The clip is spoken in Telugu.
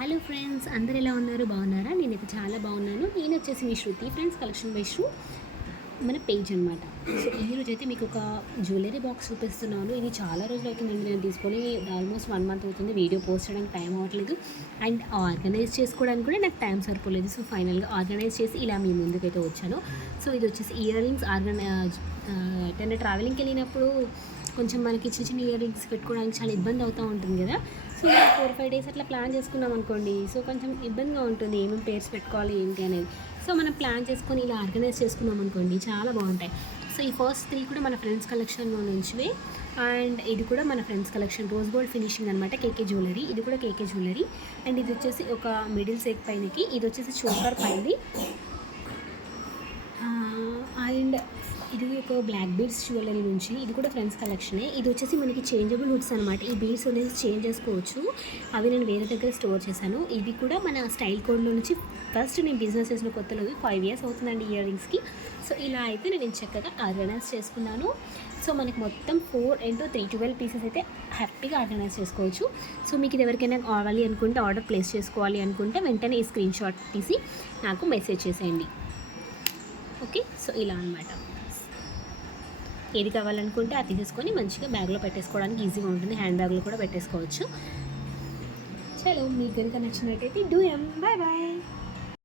హలో ఫ్రెండ్స్, అందరు ఎలా ఉన్నారు? బాగున్నారా? నేనైతే చాలా బాగున్నాను. నేను వచ్చేసి మీ శృతి, ఫ్రెండ్స్ కలెక్షన్ బై శృ మన పేజ్ అనమాట. సో ఈరోజు అయితే మీకు ఒక జ్యువెలరీ బాక్స్ చూపిస్తున్నాను. ఇది చాలా రోజులు అవుతుందండి నేను తీసుకొని, ఆల్మోస్ట్ 1 మంత్ అవుతుంది. వీడియో పోస్ట్ చేయడానికి టైం అవ్వట్లేదు అండ్ ఆర్గనైజ్ చేసుకోవడానికి కూడా నాకు టైం సరిపోలేదు. సో ఫైనల్గా ఆర్గనైజ్ చేసి ఇలా మీ ముందుకైతే వచ్చాను. సో ఇది వచ్చేసి ఇయర్ రింగ్స్. ఎటైనా ట్రావెలింగ్కి వెళ్ళినప్పుడు కొంచెం మనకి చిన్న చిన్న ఇయర్ రింగ్స్ పెట్టుకోవడానికి చాలా ఇబ్బంది అవుతూ ఉంటుంది కదా. సో 4-5 డేస్ అట్లా ప్లాన్ చేసుకున్నాం అనుకోండి, సో కొంచెం ఇబ్బందిగా ఉంటుంది ఏమేమి పేర్స్ పెట్టుకోవాలి ఏంటి అనేది. సో మనం ప్లాన్ చేసుకొని ఇలా ఆర్గనైజ్ చేసుకున్నాం అనుకోండి, చాలా బాగుంటాయి. సో ఈ ఫస్ట్ 3 కూడా మన ఫ్రెండ్స్ కలెక్షన్లో నుంచివే. అండ్ ఇది కూడా మన friends collection, rose gold finishing అనమాట, కేకే జ్యువెలరీ. ఇది కూడా కేకే జ్యువెలరీ. అండ్ ఇది వచ్చేసి ఒక మిడిల్ సెట్ పైనకి, ఇది వచ్చేసి చోకర్ పైది. అండ్ ఇది ఒక బ్లాక్ బీడ్స్ జ్యువెలరీ నుంచి, ఇది కూడా ఫ్రెండ్స్ కలెక్షనే. ఇది వచ్చేసి మనకి చేంజబుల్ హుడ్స్ అనమాట. ఈ బీడ్స్ అనేది చేంజ్ చేసుకోవచ్చు. అవి నేను వేరే దగ్గర స్టోర్ చేశాను. ఇవి కూడా మన స్టైల్ కోడ్లో నుంచి ఫస్ట్ నేను బిజినెస్ చేసిన కొత్తలో 5 years అవుతుందండి ఇయర్ రింగ్స్కి. సో ఇలా అయితే నేను చక్కగా ఆర్గనైజ్ చేసుకున్నాను. సో మనకి మొత్తం 4 into 3 12 పీసెస్ అయితే హ్యాపీగా ఆర్గనైజ్ చేసుకోవచ్చు. సో మీకు ఇది ఎవరికైనా కావాలి అనుకుంటే, ఆర్డర్ ప్లేస్ చేసుకోవాలి అనుకుంటే వెంటనే ఈ స్క్రీన్ షాట్ తీసి నాకు మెసేజ్ చేసేయండి. ఓకే, సో ఇలా అనమాట. ఏది కావాలనుకుంటే అది తీసుకొని మంచిగా బ్యాగ్లో పెట్టేసుకోవడానికి ఈజీగా ఉంటుంది. హ్యాండ్ బ్యాగ్లో కూడా పెట్టేసుకోవచ్చు. చలో, మీకు కనుక నచ్చినట్టయితే డూ ఎమ్. Bye bye.